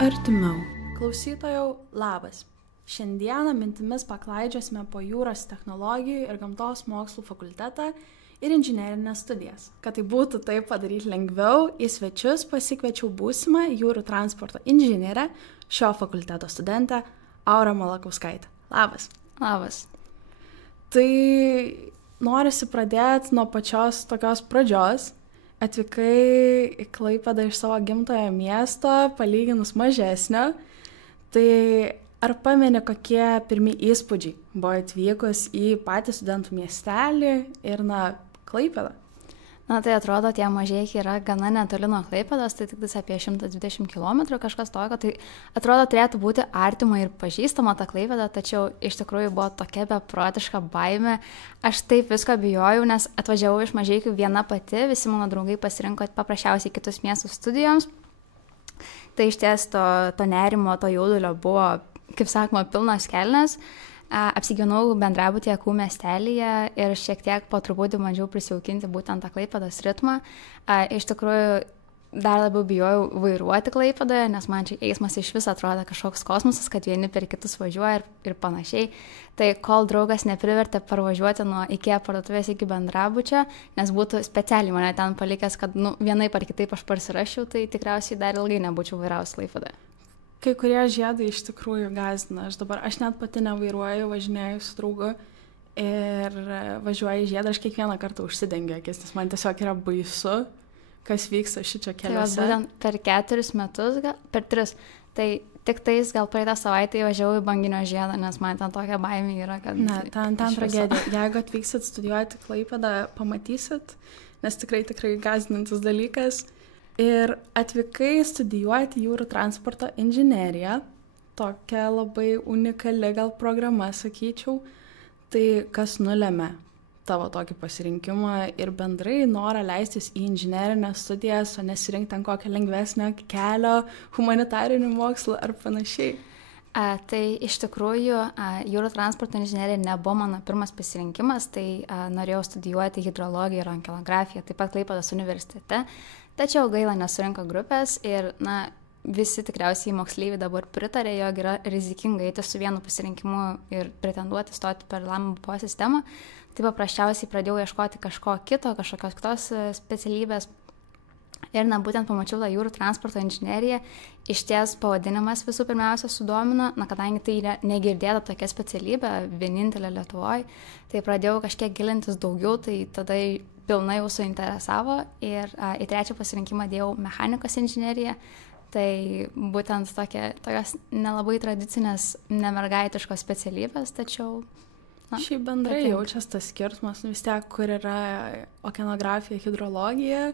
Artimiau. Klausytojau, labas. Šiandieną mintimis paklaidžiosime po jūros technologijų ir gamtos mokslų fakultetą ir inžinerinės studijas. Kad tai būtų taip padaryti lengviau, į svečius pasikviečiau būsimą jūrų transporto inžinierę, šio fakulteto studentę Aurą Malakauskaitę. Labas. Labas. Tai norisi pradėti nuo pačios tokios pradžios. Atvykai į Klaipėdą iš savo gimtojo miesto, palyginus mažesnio. Tai ar pameni, kokie pirmi įspūdžiai buvo atvykus į patį studentų miestelį ir, Klaipėdą? Tai atrodo, tie mažieji yra gana netoli nuo Klaipėdos, tai tik apie 120 km kažkas tokio, tai atrodo turėtų būti artima ir pažįstama ta Klaipėda, tačiau iš tikrųjų buvo tokia beprotiška baimė. Aš taip visko bijojau, nes atvažiavau iš mažiekių viena pati, visi mano draugai pasirinko paprasčiausiai kitus miestus studijoms. Tai iš ties to nerimo, to jaudulio buvo, kaip sakoma, pilnos kelnes. Apsigyvenau bendrabutyje Akų miestelyje ir šiek tiek po truputį bandžiau prisijaukinti būtent tą Klaipėdos ritmą. Iš tikrųjų, dar labiau bijojau vairuoti Klaipėdoje, nes man čia eismas iš viso atrodo kažkoks kosmosas, kad vieni per kitus važiuoja ir panašiai. Tai kol draugas neprivertė parvažiuoti nuo IKEA parduotuvės iki bendrabučio, nes būtų specialiai mane ten palikęs, kad vienaip ar kitaip aš parsirašiau, tai tikriausiai dar ilgai nebūčiau vairavus Klaipėdoje. Kai kurie žiedai iš tikrųjų gąsdina. Aš net pati nevairuoju, važinėju su draugu ir važiuoju į žiedą, aš kiekvieną kartą užsidengiu akis, nes man tiesiog yra baisu, kas vyksta šičia keliuose. Tai būtent per 4 metus, per 3, tai tik tais gal praeitą savaitę važiavau į Banginio žiedą, nes man ten tokia baimė yra, kad... Ne, ten tragedija. Jeigu atvyksit studijuoti Klaipėdą, pamatysit, nes tikrai gąsdinantis dalykas. Ir atvykai studijuoti jūrų transporto inžineriją, tokia labai unikali gal programa, sakyčiau. Tai kas nulemia tavo tokį pasirinkimą ir bendrai norą leistis į inžinerinės studijas, o nesirinkti ten kokią lengvesnę kelio, humanitarinių mokslų ar panašiai? Tai iš tikrųjų jūrų transporto inžinerija nebuvo mano pirmas pasirinkimas, tai norėjau studijuoti hidrologiją ir okeanografiją, taip pat Klaipėdos universitete. Tačiau gaila nesurinko grupės ir, visi tikriausiai moksleiviai dabar pritarė, jog yra rizikinga eiti su vienu pasirinkimu ir pretenduoti stoti per LAMBPO sistemą. Tai paprasčiausiai pradėjau ieškoti kažko kito, kažkokios kitos specialybės. Ir, būtent pamačiau tą jūrų transporto inžineriją. Iš ties pavadinimas visų pirmiausia sudomino, kadangi tai negirdėta tokia specialybė, vienintelė Lietuvoje. Tai pradėjau kažkiek gilintis daugiau, tai tada pilnai jau suinteresavo ir į trečią pasirinkimą dėjau mechanikos inžineriją. Tai būtent tokios nelabai tradicinės, nemergaitiškos specialybės, tačiau... Šiaip bendrai jaučias tas skirtumas, vis tiek, kur yra okeanografija, hidrologija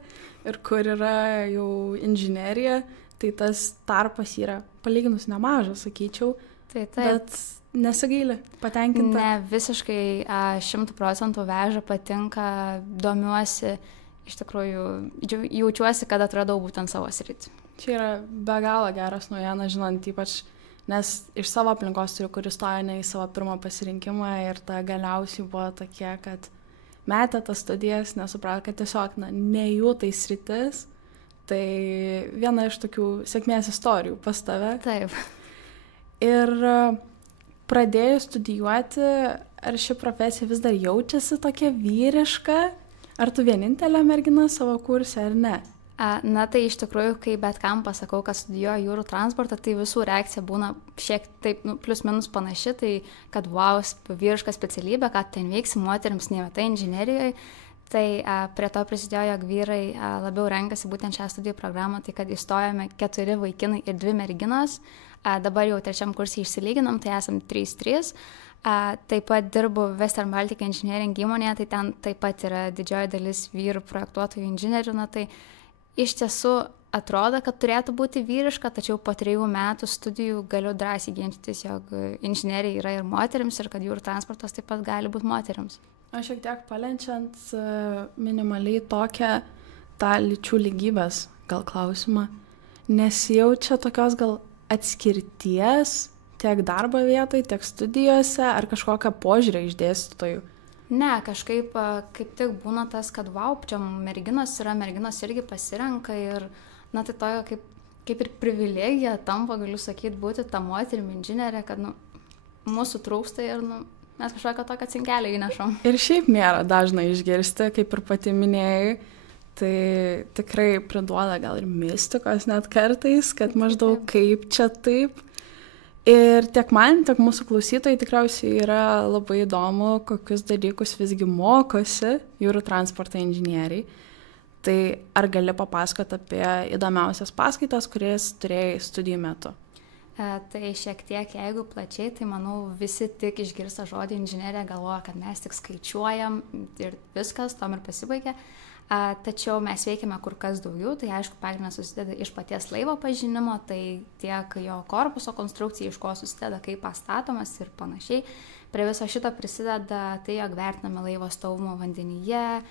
ir kur yra jau inžinerija, tai tas tarpas yra palyginus nemažas, sakyčiau, bet nesigaili, patenkinta. Ne, visiškai 100% veža, patinka, domiuosi, iš tikrųjų jaučiuosi, kad atradau būtent savo sritį. Čia yra be galo geras naujienas, žinant, ypač nes iš savo aplinkos turiu, kuris stoja ne į savo pirmą pasirinkimą ir ta galiausiai buvo tokie, kad metė tas studijas, nesuprato, kad tiesiog ne jų tai sritis. Tai viena iš tokių sėkmės istorijų pas tave. Taip. Ir pradėjus studijuoti, ar ši profesija vis dar jaučiasi tokia vyriška? Ar tu vienintelė mergina savo kurse ar ne? Tai iš tikrųjų, kai bet kam pasakau, kad studijuoju jūrų transportą, tai visų reakcija būna šiek taip plius minus panaši, tai kad wow, vyriška specialybė, kad ten veiksi moterims ne vieta inžinerijoje. Tai prie to prisidėjo, jog vyrai labiau renkasi būtent šią studijų programą, tai kad įstojome 4 vaikinai ir 2 merginos. Dabar jau 3 kursai išsilyginom, tai esam 3-3. Taip pat dirbu Western Baltic Engineering įmonėje, tai ten taip pat yra didžioji dalis vyrų projektuotojų inžinierių. Tai iš tiesų atrodo, kad turėtų būti vyriška, tačiau po 3 metų studijų galiu drąsiai ginčytis, jog inžinieriai yra ir moterims ir kad jūrų transportas taip pat gali būti moterims. Aš šiek tiek palenčiant minimaliai tokią tą lyčių lygybės gal klausimą, nesijaučia tokios gal atskirties tiek darbo vietoje, tiek studijose ar kažkokią požiūrį iš dėstytojų? Ne, kažkaip kaip tik būna tas, kad wow, čia merginos irgi pasirenka ir, tai tojo kaip kaip ir privilegija tampa, galiu sakyti, būti ta moterim inžinierė, kad mūsų trūksta ir mes kažkokią tokią cinkelę įnešam. Ir šiaip nėra dažnai išgirsti, kaip ir pati minėjai, tai tikrai priduoda gal ir mistikos net kartais, kad maždaug kaip čia taip. Ir tiek man, tiek mūsų klausytojai tikriausiai yra labai įdomu, kokius dalykus visgi mokosi jūrų transporto inžinieriai. Tai ar gali papasakoti apie įdomiausias paskaitas, kurias turėjai studijų metu? Tai šiek tiek, jeigu plačiai, tai manau visi tik išgirsta žodį inžinierija, galvoja, kad mes tik skaičiuojam ir viskas, tom ir pasibaigia. Tačiau mes veikiame kur kas daugiau, tai aišku, pagrindas susideda iš paties laivo pažinimo, tai tiek jo korpuso konstrukcija, iš ko susideda, kaip pastatomas ir panašiai. Prie viso šito prisideda tai, jog vertiname laivo stovumą vandenyje,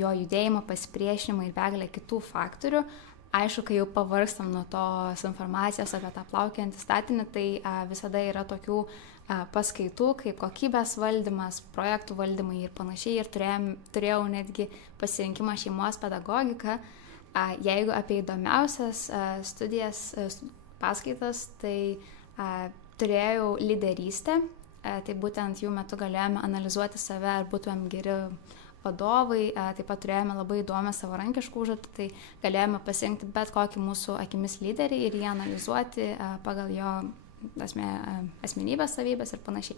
jo judėjimą, pasipriešinimą ir begalę kitų faktorių. Aišku, kai jau pavargstam nuo tos informacijos apie tą plaukiantį statinį, tai visada yra tokių paskaitų kaip kokybės valdymas, projektų valdymai ir panašiai. Ir turėjau netgi pasirinkimą šeimos pedagogiką. Jeigu apie įdomiausias studijas, paskaitas, tai turėjau lyderystę. Tai būtent jų metu galėjome analizuoti save, ar būtumėm geri vadovai, taip pat turėjome labai įdomią savarankiškų užduotį, tai galėjome pasirinkti bet kokį mūsų akimis lyderį ir jį analizuoti pagal jo asmenybės savybės ir panašiai.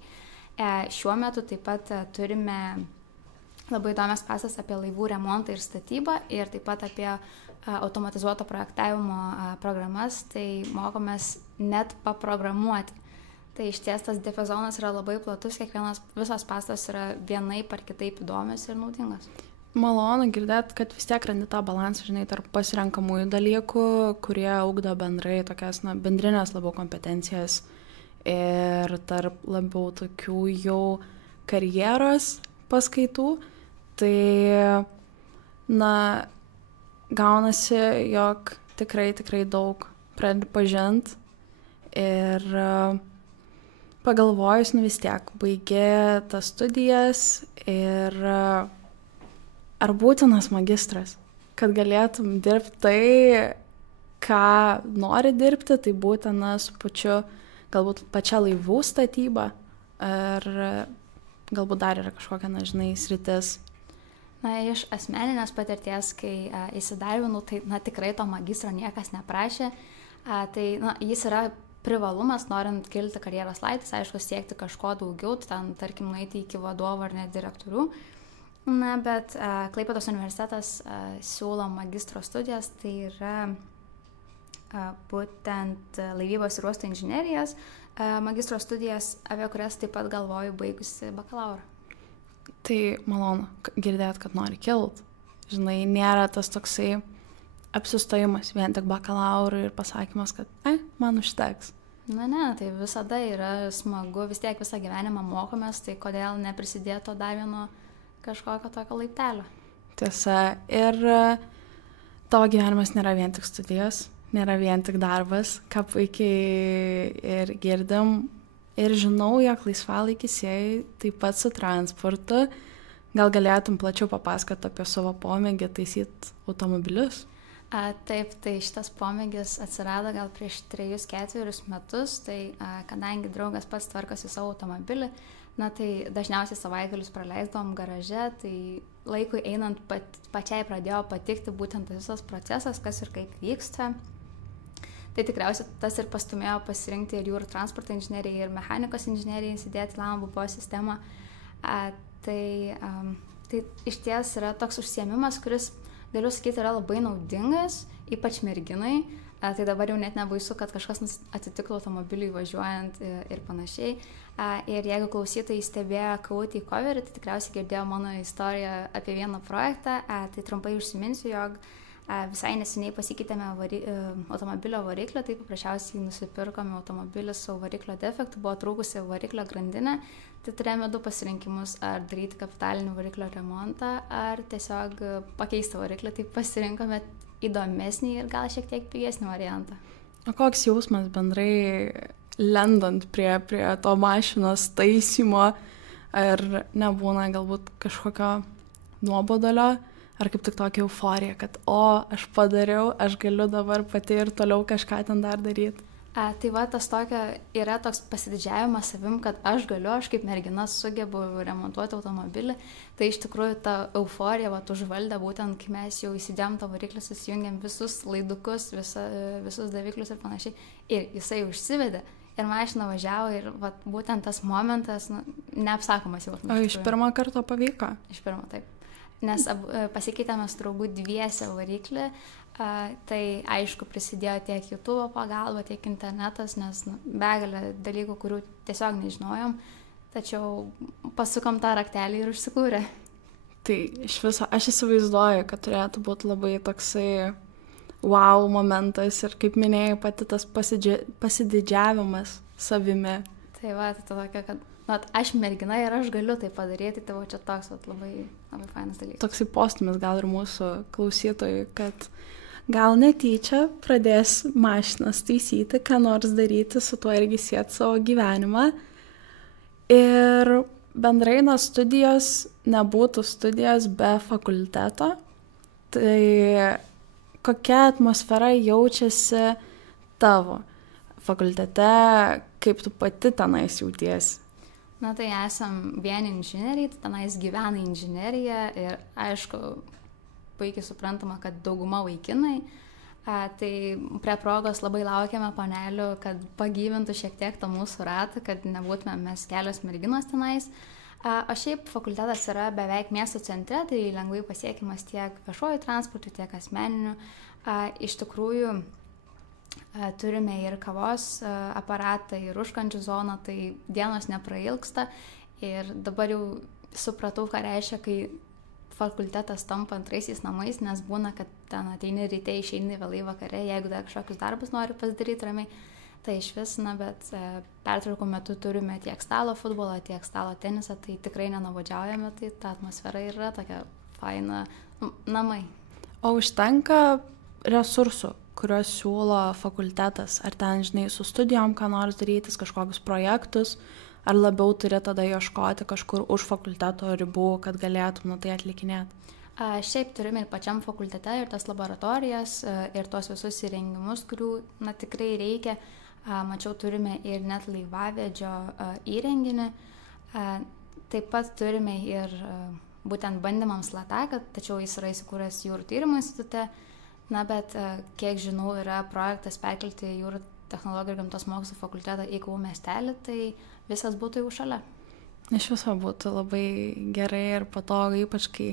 Šiuo metu taip pat turime labai įdomias pasas apie laivų remontą ir statybą ir taip pat apie automatizuoto projektavimo programas, tai mokomės net paprogramuoti. Tai iš ties tas diapazonas yra labai platus, visos pastos yra vienaip ar kitaip įdomios ir naudingos. Malonu girdėti, kad vis tiek randi tą balansą, žinai, tarp pasirenkamųjų dalykų, kurie ugdo bendrai tokias bendrinės labiau kompetencijas ir tarp labiau tokių jau karjeros paskaitų. Tai, gaunasi, jog tikrai daug pradedi pažint ir pagalvojus, vis tiek, baigė tas studijas ir ar būtinas magistras, kad galėtum dirbti tai, ką nori dirbti, tai būtina su galbūt pačia laivų statyba, ar galbūt dar yra kažkokia, sritis. Iš asmeninės patirties, kai įsidarbinau, tai tikrai to magistro niekas neprašė, tai jis yra privalumas, norint kilti karjeros laiptais, aišku, siekti kažko daugiau, ten, tarkim, nueiti iki vadovų ar net direktorių. Bet Klaipėdos universitetas siūlo magistro studijas, tai yra būtent laivybos ir uosto inžinerijos magistro studijas, apie kurias taip pat galvoju baigusi bakalaurą. Tai malonu girdėti, kad nori kilt. Žinai, nėra tas toksai apsistojimas vien tik bakalaurų ir pasakymas, kad man užteks. Tai visada yra smagu, vis tiek visą gyvenimą mokomės, tai kodėl neprisidėto dar vieno kažkokio tokio laiptelio. Tiesa, ir tavo gyvenimas nėra vien tik studijos, nėra vien tik darbas, ką puikiai ir girdim. Ir žinau, jog laisvalaikis sieji taip pat su transportu. Gal galėtum plačiau papasakoti apie savo pomėgį taisyti automobilius? Taip, tai šitas pomėgis atsirado gal prieš 3-4 metus, tai kadangi draugas pats tvarkosi savo automobilį, tai dažniausiai savaitgalius praleisdavom garaže, tai laikui einant pačiai pradėjo patikti būtent tas visas procesas, kas ir kaip vyksta. Tai tikriausiai tas ir pastumėjo pasirinkti ir jūrų transporto inžineriją ir mechanikos inžineriją, įsidėti lama BPO sistemą. Tai iš ties yra toks užsiėmimas, kuris, galiu sakyti, yra labai naudingas, ypač merginai. Tai dabar jau net nebaisu, kad kažkas atsitiktų automobiliui važiuojant ir panašiai. Ir jeigu klausytojai stebėjo Kautį coverį, tai tikriausiai girdėjo mano istoriją apie vieną projektą. Tai trumpai užsiminsiu, jog visai neseniai pasikeitėme automobilio variklio, tai paprasčiausiai nusipirkome automobilį su variklio defektu, buvo trūkusi variklio grandinė, tai turėjome 2 pasirinkimus, ar daryti kapitalinį variklio remontą, ar tiesiog pakeisti variklį, tai pasirinkome įdomesnį ir gal šiek tiek pigesnį variantą. O koks jausmas bendrai lendant prie to mašinos taisymo, ar nebūna galbūt kažkokio nuobodulio, ar kaip tik tokia euforija, kad aš padariau, aš galiu dabar pati ir toliau kažką ten dar daryti? Tai va, yra toks pasididžiavimas savim, kad aš galiu, aš kaip mergina sugebu remontuoti automobilį. Tai iš tikrųjų ta euforija užvaldė būtent, kai mes jau įsidėjom tą variklį, susijungėm visus laidukus, visus daviklius ir panašiai. Ir jisai užsivedė ir mašina važiavo ir būtent tas momentas, neapsakomas jausmas. O iš pirmo karto pavyko? Iš pirmo, taip. Nes pasikeitėme su draugu dviese variklį. Tai aišku prisidėjo tiek YouTube pagalba, tiek internetas, nes begalė dalykų, kurių tiesiog nežinojom, tačiau pasukom tą raktelį ir užsikūrė. Tai iš viso aš įsivaizduoju, kad turėtų būti labai toksai wow momentas ir kaip minėjai pati tas pasididžiavimas savimi. Tai va, tai tokia, kad aš mergina ir aš galiu tai padaryti, tai čia toks labai, labai fainas dalykas. Toksai postumis gal ir mūsų klausytojui, kad gal netyčia pradės mašinas taisyti, ką nors daryti, su tuo irgi sieti savo gyvenimą. Ir bendrai studijos nebūtų studijos be fakulteto. Tai kokia atmosfera jaučiasi tavo fakultete, kaip tu pati tenais jautiesi? Tai esam vieni inžinieriai, tenais gyvena inžinerija ir aišku, puikiai suprantama, kad dauguma vaikinai, tai prie progos labai laukiame panelių, kad pagyvintų šiek tiek tą mūsų ratą, kad nebūtume mes kelios merginos tenais. O šiaip fakultetas yra beveik miesto centre, tai lengvai pasiekiamas tiek viešuoju transportu, tiek asmeniniu. Iš tikrųjų, turime ir kavos aparatą, ir užkandžių zoną, tai dienos neprailgsta. Ir dabar jau supratau, ką reiškia, kai fakultetas tampa antraisiais namais, nes būna, kad ten ateini ryte, išeini vėlai vakare, jeigu dar kažkokius darbus nori pasidaryti ramiai, tai iš vis, bet pertraukų metu turime tiek stalo futbolą, tiek stalo tenisą, tai tikrai nenuobodžiaujame, tai ta atmosfera yra tokia faina, namai. O užtenka resursų, kuriuos siūlo fakultetas, ar ten, žinai, su studijom, ką nors darytis, kažkokius projektus, ar labiau turi tada ieškoti kažkur už fakulteto ribų, kad galėtum tai atlikinėti? Šiaip turime ir pačiam fakultete ir tas laboratorijas, ir tuos visus įrengimus, kurių tikrai reikia. Mačiau, turime ir net laivavedžio įrenginį. Taip pat turime ir būtent bandymams lataką, tačiau jis yra įsikūręs Jūrų tyrimų institute. Bet kiek žinau, yra projektas perkelti Jūrų technologijų ir gamtos mokslų fakultetą į KU miestelį, tai visas būtų jau šalia. Iš viso būtų labai gerai ir patogu, ypač kai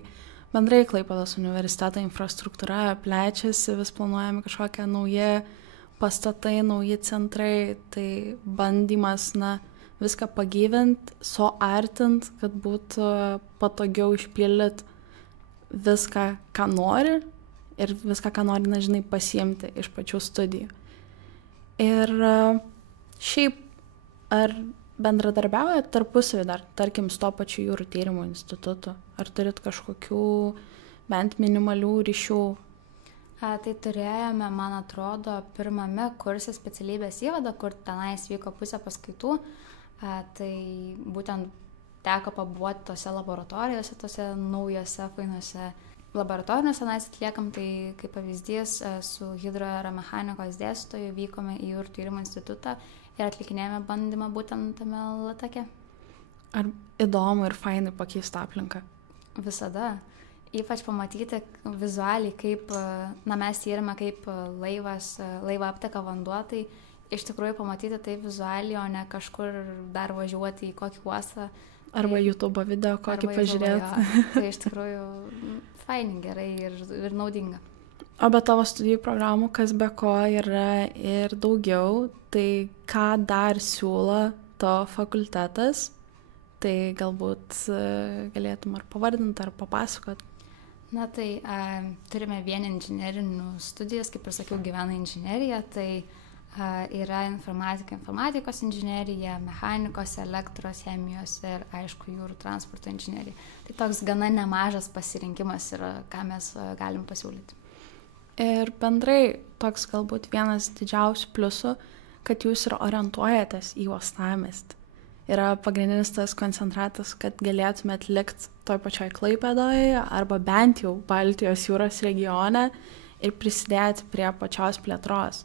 bendrai Klaipėdos universiteto infrastruktūra plečiasi, vis planuojami kažkokie nauji pastatai, nauji centrai, tai bandymas viską pagyvint, suartint, kad būtų patogiau išpildyti viską, ką nori ir viską, ką nori, žinai, pasiimti iš pačių studijų. Ir šiaip, ar bendradarbiaujat tarpusavį dar, tarkim, su to pačiu Jūrų tyrimų institutu? Ar turit kažkokių bent minimalių ryšių? Tai turėjome, man atrodo, pirmame kurse specialybės įvadą, kur tenais vyko pusę paskaitų. Tai būtent teko pabūti tose laboratorijose, tose naujose, fainuose laboratoriniuose tenais atliekam. Tai kaip pavyzdys, su hidroaeromechanikos dėstytoju vykome į Jūrų tyrimų institutą ir atlikinėjome bandymą būtent tame latake. Ar įdomu ir fainai pakeisti aplinką? Visada. Ypač pamatyti vizualiai, kaip, mes tyrėme, kaip laivą apteka vanduo, tai iš tikrųjų pamatyti tai vizualiai, o ne kažkur dar važiuoti į kokį uostą. Arba YouTube video kokį pažiūrėti. Tai iš tikrųjų fainai, gerai ir naudinga. O be tavo studijų programų, kas be ko yra ir daugiau, tai ką dar siūlo to fakultetas, tai galbūt galėtum ar pavardinti, ar papasakot. Turime vien inžinerinių studijas, kaip ir sakiau, gyvena inžinerija, tai yra informatikos inžinerija, mechanikos, elektros, chemijos ir, aišku, jūrų transporto inžinerija. Tai toks gana nemažas pasirinkimas yra, ką mes galim pasiūlyti. Ir bendrai toks galbūt vienas didžiausių pliusų, kad jūs ir orientuojatės į uostamiestį. yra pagrindinis tas koncentratas, kad galėtumėt likti toj pačioj Klaipėdoje arba bent jau Baltijos jūros regione ir prisidėti prie pačios plėtros.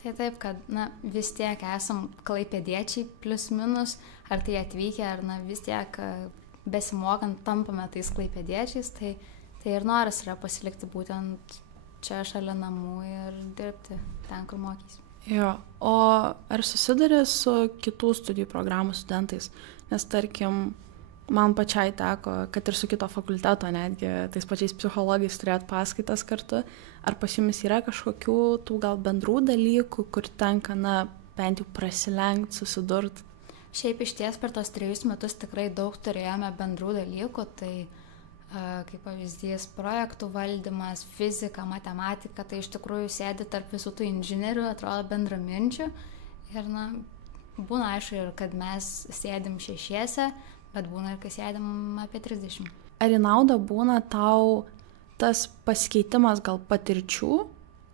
Tai taip, kad vis tiek esam klaipėdiečiai plius minus, ar tai atvykę, ar vis tiek besimokant tampame tais klaipėdiečiais, tai ir noras yra pasilikti būtent čia šalia namų ir dirbti ten, kur mokysi. Jo, o ar susiduri su kitų studijų programų studentais? Nes tarkim, man pačiai teko, kad ir su kito fakulteto netgi tais pačiais psichologais turėti paskaitas kartu. Ar pas jumis yra kažkokių tų gal bendrų dalykų, kur tenka, bent jau prasilenkti, susidurti? Šiaip iš ties per tos 3 metus tikrai daug turėjome bendrų dalykų, tai kaip pavyzdys projektų valdymas, fizika, matematika, tai iš tikrųjų sėdi tarp visų tų inžinierių, atrodo bendraminčių. Ir būna aišku ir kad mes sėdim 6, bet būna ir kai sėdim apie 30. Ar į naudą būna tau tas pasikeitimas gal patirčių,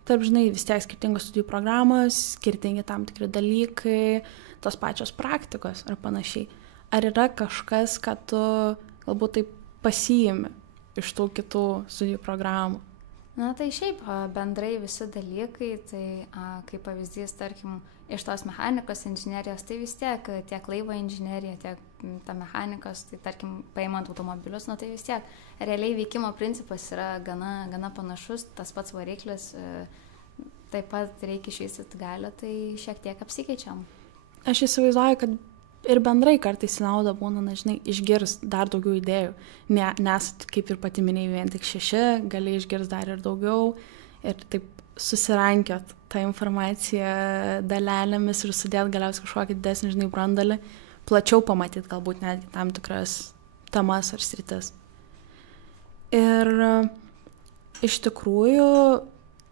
tarp, vis tiek skirtingos studijų programos, skirtingi tam tikri dalykai, tos pačios praktikos ar panašiai. Ar yra kažkas, ką tu galbūt taip pasiimi iš tų kitų studijų programų? Tai šiaip bendrai visi dalykai, tai kaip pavyzdys, tarkim, iš tos mechanikos inžinerijos, tai vis tiek laivo inžinerija, tiek ta mechanikos, tai tarkim, paimant automobilius, tai vis tiek realiai veikimo principas yra gana panašus, tas pats variklis, taip pat reikia išvystyti galią, tai šiek tiek apsikeičiam. Aš įsivaizduoju, kad ir bendrai kartais į naudą būna, išgirs dar daugiau idėjų. Nes, kaip ir pati minėjai, vien tik 6, gali išgirs dar ir daugiau ir taip susirankiot tą informaciją dalelėmis ir sudėt galiausiai kažkokį didesnį, brandalį, plačiau pamatyti galbūt netgi tam tikras temas ar sritis. Ir iš tikrųjų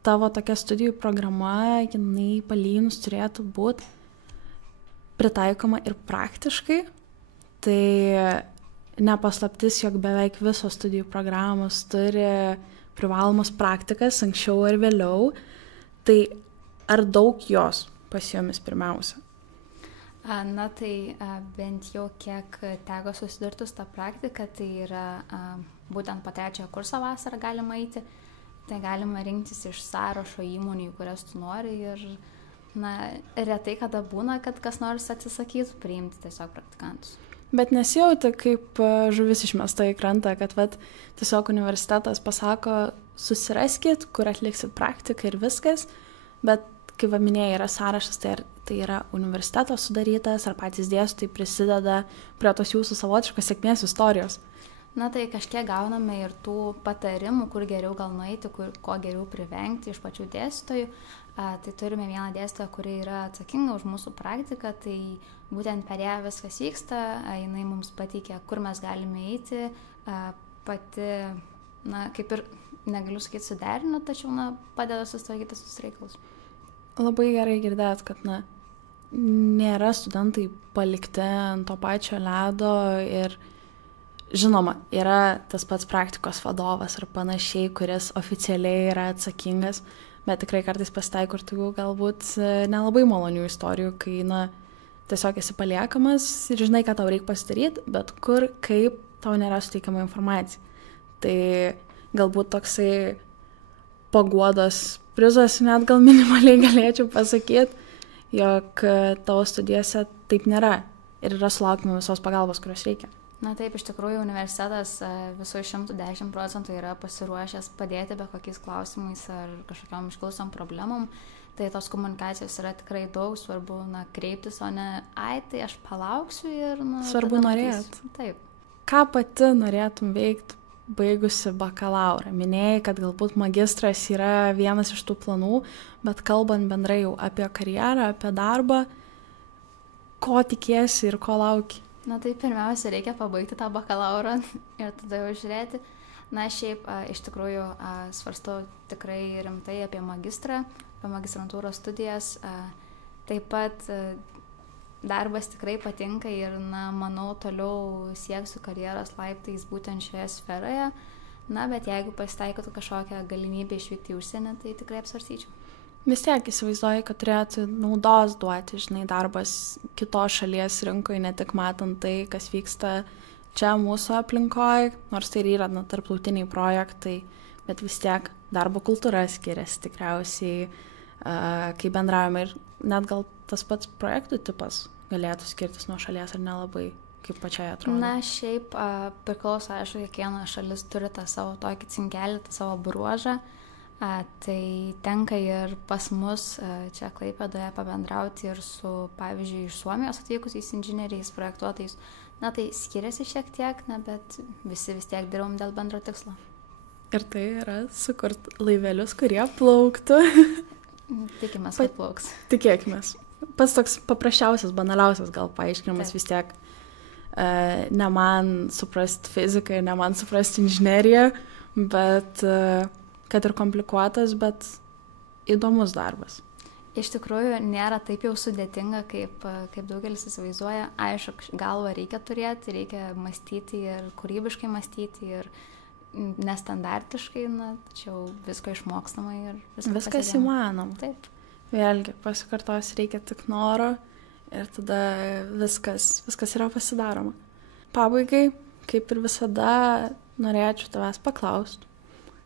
tavo tokia studijų programa, jinai palyginus turėtų būti pritaikoma ir praktiškai, tai nepaslaptis, jog beveik visos studijų programos turi privalomas praktikas anksčiau ar vėliau, tai ar daug jos pas jomis pirmiausia? Tai bent jau kiek teko susidurti su tą praktiką, tai yra būtent po 3 kurso vasarą galima eiti, tai galima rinktis iš sąrašo įmonių, kurias tu nori ir retai kada būna, kad kas nors atsisakytų priimti tiesiog praktikantus. Bet nesijauti kaip žuvis išmesta į krantą, kad tiesiog universitetas pasako, susiraskit, kur atliksit praktiką ir viskas, bet kaip minėjai, yra sąrašas, tai yra universitetas sudarytas, ar patys dėstytojai prisideda prie tos jūsų savotiškos sėkmės istorijos. Tai kažkiek gauname ir tų patarimų, kur geriau gal nueiti, ko geriau privengti iš pačių dėstytojų. Tai turime vieną dėstytoją, kuri yra atsakinga už mūsų praktiką, tai būtent per ją viskas vyksta, jinai mums pateikia, kur mes galime eiti, pati, kaip ir negaliu sakyti suderinu, tačiau padeda susitvarkyti visus reikalus. Labai gerai girdėt, kad nėra studentai palikti ant to pačio ledo ir žinoma, yra tas pats praktikos vadovas ar panašiai, kuris oficialiai yra atsakingas, bet tikrai kartais pasitaiko ir tokių galbūt nelabai malonių istorijų, kai tiesiog esi paliekamas ir žinai, ką tau reikia pasidaryti, bet kur, kaip tau nėra suteikiama informacija. Tai galbūt toksai paguodos prizas, net gal minimaliai galėčiau pasakyti, jog tavo studijose taip nėra ir yra sulaukiama visos pagalbos, kurios reikia. Taip, iš tikrųjų, universitetas visų 110% yra pasiruošęs padėti be kokiais klausimais ar kažkokiom iškilusiom problemom. Tai tos komunikacijos yra tikrai daug, svarbu kreiptis, o ne, tai aš palauksiu ir... Svarbu norėti. Taip. Ką pati norėtum veikti baigusi bakalaurą? Minėjai, kad galbūt magistras yra vienas iš tų planų, bet kalbant bendrai jau apie karjerą, apie darbą, ko tikiesi ir ko lauki? Tai pirmiausia, reikia pabaigti tą bakalaurą ir tada jau žiūrėti. Šiaip iš tikrųjų svarstau tikrai rimtai apie magistrą, apie magistrantūros studijas. Taip pat darbas tikrai patinka ir, manau, toliau sieksiu karjeros laiptais būtent šioje sferoje. Bet jeigu pasitaikytų kažkokią galimybę išvykti į užsienį, tai tikrai apsvarstyčiau. Vis tiek įsivaizduoju, kad turėtų naudos duoti, žinai, darbas kitos šalies rinkoje, ne tik matant tai, kas vyksta čia mūsų aplinkoje, nors tai yra tarptautiniai projektai, bet vis tiek darbo kultūra skiriasi tikriausiai, kai bendravime ir net gal tas pats projektų tipas galėtų skirtis nuo šalies ar nelabai, kaip pačiai atrodo. Na, šiaip priklauso, aišku, kiekviena šalis turi tą savo tokį cinkelį, tą savo bruožą, tai tenka ir pas mus čia Klaipėdoje pabendrauti ir su, pavyzdžiui, iš Suomijos atvykusiais inžinieriais, projektuotojais. Na, tai skiriasi šiek tiek, bet visi vis tiek dirbam dėl bendro tikslo. Ir tai yra sukurt laivelius, kurie plauktų. Tikimės, kad plauks. Tikėkimės. Pats toks paprasčiausias, banaliausias gal paaiškinimas vis tiek. Ne man suprast fiziką ir ne man suprast inžineriją, bet kad ir komplikuotas, bet įdomus darbas. Iš tikrųjų, nėra taip jau sudėtinga, kaip daugelis įsivaizduoja. Aišku, galvą reikia turėti, reikia mąstyti ir kūrybiškai mąstyti ir nestandartiškai, tačiau visko išmokstama ir viskas įmanoma. Taip. Vėlgi, pasikartos reikia tik noro ir tada viskas yra pasidaroma. Pabaigai, kaip ir visada, norėčiau tavęs paklausti,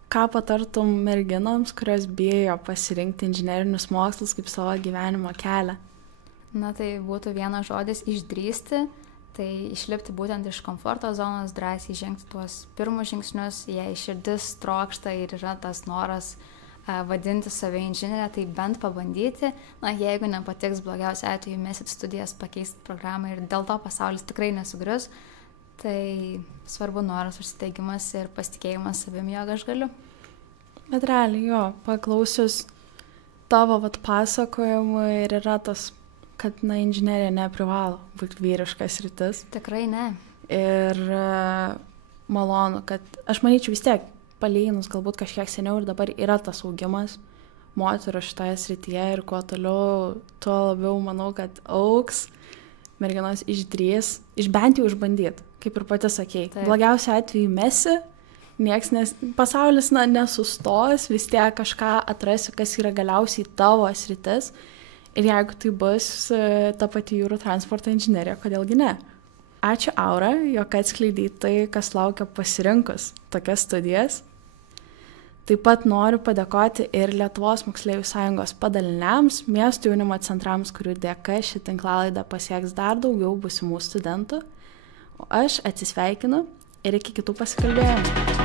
ką patartum merginoms, kurios bijo pasirinkti inžinerinius mokslus kaip savo gyvenimo kelią? Na, tai būtų vienas žodis – išdrįsti. Tai išlipti būtent iš komforto zonos, drąsiai žengti tuos pirmus žingsnius, jei širdis trokšta ir yra tas noras vadinti save inžinierę, tai bent pabandyti. Na, jeigu nepatiks, blogiausia atveju mesit studijas, pakeisti programą ir dėl to pasaulis tikrai nesugrius, tai svarbu noras, užsiteigimas ir pasitikėjimas savim, jog aš galiu. Bet realiai jo, paklausius tavo pasakojimų ir yra tas, kad inžinerija neprivalo būti vyriškas sritis. Tikrai ne. Ir malonu, kad aš manyčiau vis tiek palyginus galbūt kažkiek seniau ir dabar yra tas augimas moterų šitoje srityje ir kuo toliau, tuo labiau manau, kad augs, merginos išdrės, bent jau išbandyti, kaip ir pati sakei. Blogiausia atveju mesi, pasaulis nesustos, vis tiek kažką atrasi, kas yra galiausiai tavo sritis. Ir jeigu tai bus ta pati jūrų transporto inžinerija, kodėlgi ne? Ačiū, Aura, jog atskleidei tai, kas laukia pasirinkus tokias studijas. Taip pat noriu padėkoti ir Lietuvos moksleivių sąjungos padaliniams, miestų jaunimo centrams, kurių dėka ši tinklalaidė pasieks dar daugiau būsimų studentų. O aš atsisveikinu ir iki kitų pasikalbėjimų.